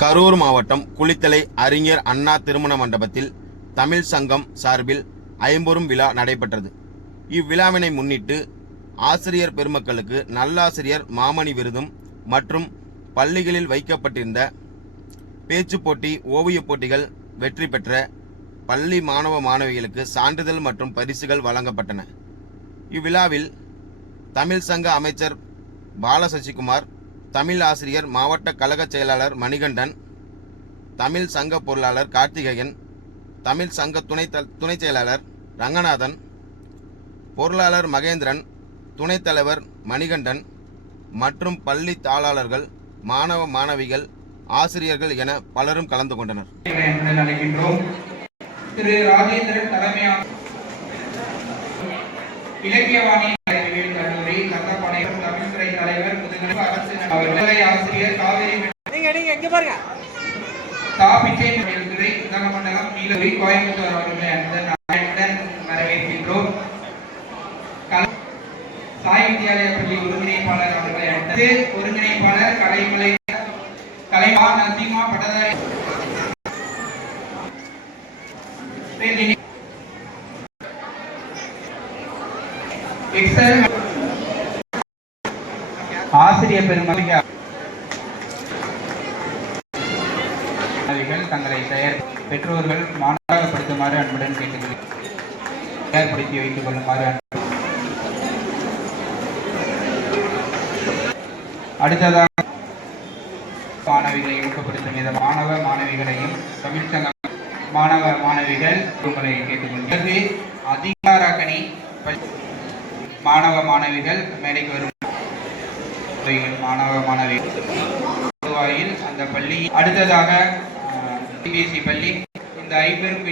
கரூர் மாவட்டம் குளித்தலை அறிஞர் அண்ணா திருமண மண்டபத்தில் தமிழ் சங்கம் சார்பில் ஐம்பொரும் விழா நடைபெற்றது. இவ்விழாவினை முன்னிட்டு ஆசிரியர் பெருமக்களுக்கு நல்லாசிரியர் மாமணி விருதும் மற்றும் பள்ளிகளில் வைக்கப்பட்டிருந்த பேச்சு போட்டி ஓவியப் போட்டிகள் வெற்றி பெற்ற பள்ளி மாணவ மாணவிகளுக்கு சான்றிதழ் மற்றும் பரிசுகள் வழங்கப்பட்டன. இவ்விழாவில் தமிழ் சங்க அமைச்சர் பாலசசிகுமார் தமிழ் ஆசிரியர் மாவட்ட கழக செயலாளர் மணிகண்டன் தமிழ் சங்க பொருளாளர் கார்த்திகேயன் தமிழ் சங்க துணை துணைச் செயலாளர் ரங்கநாதன் பொருளாளர் மகேந்திரன் துணைத் தலைவர் மணிகண்டன் மற்றும் பள்ளி தாளாளர்கள் மாணவ மாணவிகள் ஆசிரியர்கள் என பலரும் கலந்து கொண்டனர். திரு ராஜேந்திரன் இலக்கியவாணி கந்தப்பாளைய தமிழ்துறை தலைவர் அரசு அவர்களை ஆசிரியர் காவிரி நீங்க நீங்க இங்க பாருங்க. தா பிச்சை துறை நீலகிரி கோயம்புத்தூர் அவர்களை அந்த நாயகன் வரவேற்கின்றோம். சாய் வித்யாலய பள்ளி ஒருங்கிணைப்பாளர் அவர்களை அடுத்து ஒருங்கிணைப்பாளர் கலைமலை கலைமா நந்திமா பட்டதாரி எக்ஸல் ஆசிரியர் பெருமதிக மாணவிகள் தங்களை தயார் பெற்றோர்கள் மாணவப்படுத்துமாறு அன்புடன் கேட்டுக்கொள்கிறேன் தயார்படுத்தி வைத்துக் கொள்ளுமாறு அடுத்ததாக மாணவிகளை ஊக்கப்படுத்தும் வித மாணவ மாணவிகளையும் தமிழ் மாணவ மாணவிகள் உங்களை கேட்டுக்கொள்கிறது அதிகாரக்கணி மாணவ மாணவிகள் மேடைக்கு வரும் பள்ளிகள் மாணவ மாணவி. அந்த பள்ளி அடுத்ததாக சிபிஎஸ்இ பள்ளி. இந்த ஐம்பெரும்